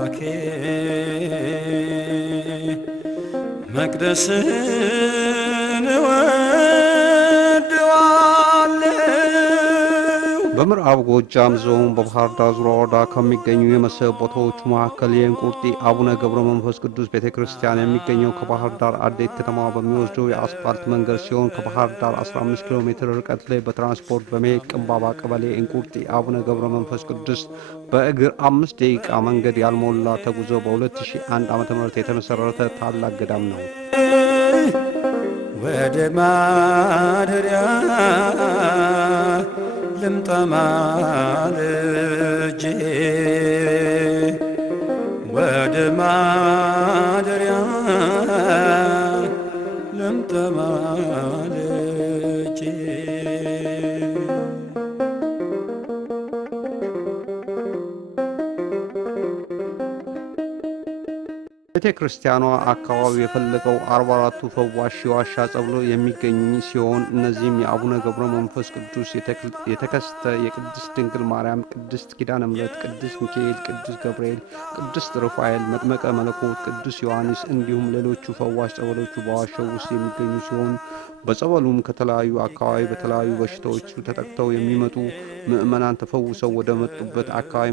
አምላኬ መቅደስን እወድዋለሁ። በምዕራብ ጎጃም ዞን በባህር ዳር ዙሪያ ወረዳ ከሚገኙ የመስህብ ቦታዎች መካከል የእንቁርጢ አቡነ ገብረ መንፈስ ቅዱስ ቤተክርስቲያን የሚገኘው ከባህር ዳር አዴት ከተማ በሚወስደው የአስፓልት መንገድ ሲሆን ከባህር ዳር 15 ኪሎ ሜትር ርቀት ላይ በትራንስፖርት በመሄድ ቅንባባ ቀበሌ እንቁርጢ አቡነ ገብረ መንፈስ ቅዱስ በእግር 5 ደቂቃ መንገድ ያልሞላ ተጉዞ በ2001 ዓ.ም የተመሰረተ ታላቅ ገዳም ነው። ወደ ማደሪያ ልምጣ ማልጄ ወደ ማደሪያ ልምጣ ማልጄ ቤተክርስቲያኗ አካባቢ የፈለቀው 44ቱ ፈዋሽ ዋሻ ተብሎ የሚገኝ ሲሆን እነዚህም የአቡነ ገብረ መንፈስ ቅዱስ የተከስተ የቅድስት ድንግል ማርያም፣ ቅድስት ኪዳነ ምሕረት፣ ቅዱስ ሚካኤል፣ ቅዱስ ገብርኤል፣ ቅዱስ ሩፋኤል፣ መጥመቀ መለኮት፣ ቅዱስ ዮሐንስ እንዲሁም ሌሎቹ ፈዋሽ ጸበሎቹ በዋሻው ውስጥ የሚገኙ ሲሆን በጸበሉም ከተለያዩ አካባቢ በተለያዩ በሽታዎች ተጠቅተው የሚመጡ ምዕመናን ተፈውሰው ወደ መጡበት አካባቢ